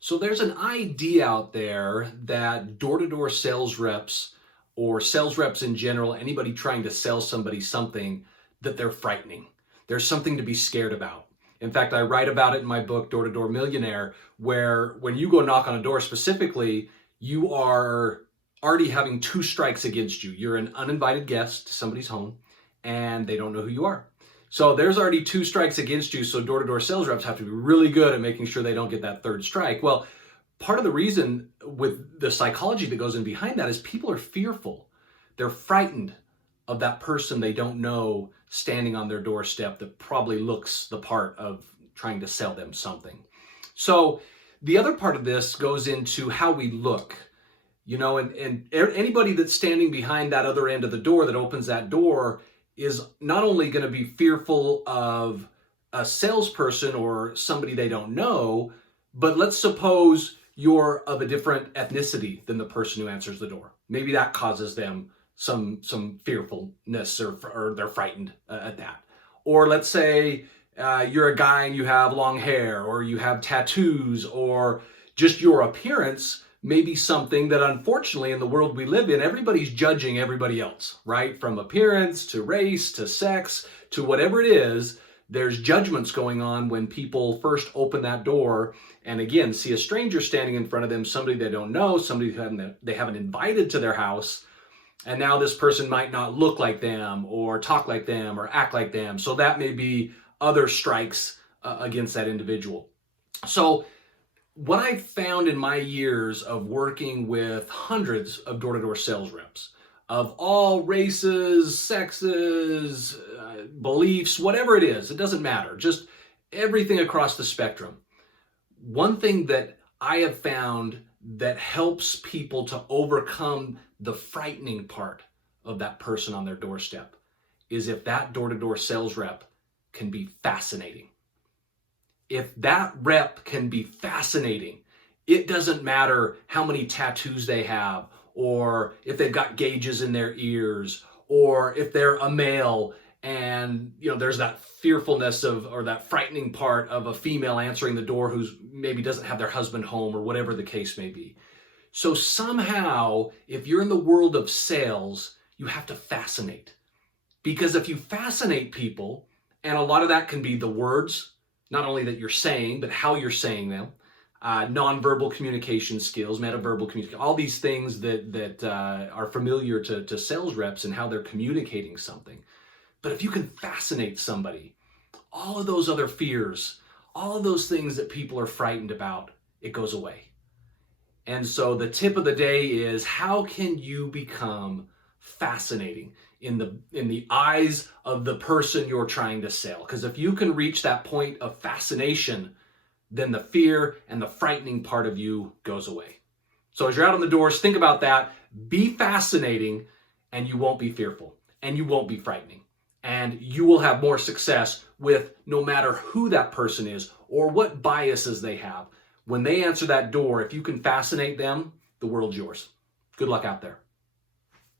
So there's an idea out there that door-to-door sales reps or sales reps in general, anybody trying to sell somebody something, that they're frightening. There's something to be scared about. In fact, I write about it in my book, Door-to-Door Millionaire, where when you go knock on a door specifically, you are already having two strikes against you. You're an uninvited guest to somebody's home and they don't know who you are. So there's already two strikes against you. So door-to-door sales reps have to be really good at making sure they don't get that third strike. Well, part of the reason with the psychology that goes in behind that is people are fearful. They're frightened of that person they don't know standing on their doorstep that probably looks the part of trying to sell them something. So the other part of this goes into how we look. And anybody that's standing behind that other end of the door that opens that door is not only going to be fearful of a salesperson or somebody they don't know, but let's suppose you're of a different ethnicity than the person who answers the door. Maybe that causes them some fearfulness or they're frightened at that. Or let's say you're a guy and you have long hair or you have tattoos or just your appearance may be something that unfortunately in the world we live in, everybody's judging everybody else, right? From appearance to race to sex to whatever it is, there's judgments going on when people first open that door and again, see a stranger standing in front of them, somebody they don't know, somebody they haven't invited to their house. And now this person might not look like them or talk like them or act like them. So that may be other strikes against that individual. So what I've found in my years of working with hundreds of door-to-door sales reps of all races, sexes, beliefs, whatever it is, it doesn't matter, just everything across the spectrum. One thing that I have found that helps people to overcome the frightening part of that person on their doorstep is if that door-to-door sales rep can be fascinating. If that rep can be fascinating, it doesn't matter how many tattoos they have, or if they've got gauges in their ears, or if they're a male and there's that fearfulness or that frightening part of a female answering the door who's maybe doesn't have their husband home or whatever the case may be. So somehow, if you're in the world of sales, you have to fascinate. Because if you fascinate people, and a lot of that can be the words, not only that you're saying, but how you're saying them, nonverbal communication skills, metaverbal communication, all these things that are familiar to sales reps and how they're communicating something. But if you can fascinate somebody, all of those other fears, all of those things that people are frightened about, it goes away. And so the tip of the day is, how can you become fascinating in the eyes of the person you're trying to sell? Because if you can reach that point of fascination, then the fear and the frightening part of you goes away. So as you're out on the doors, think about that. Be fascinating, and you won't be fearful, and you won't be frightening. And you will have more success with no matter who that person is or what biases they have. When they answer that door, if you can fascinate them, the world's yours. Good luck out there.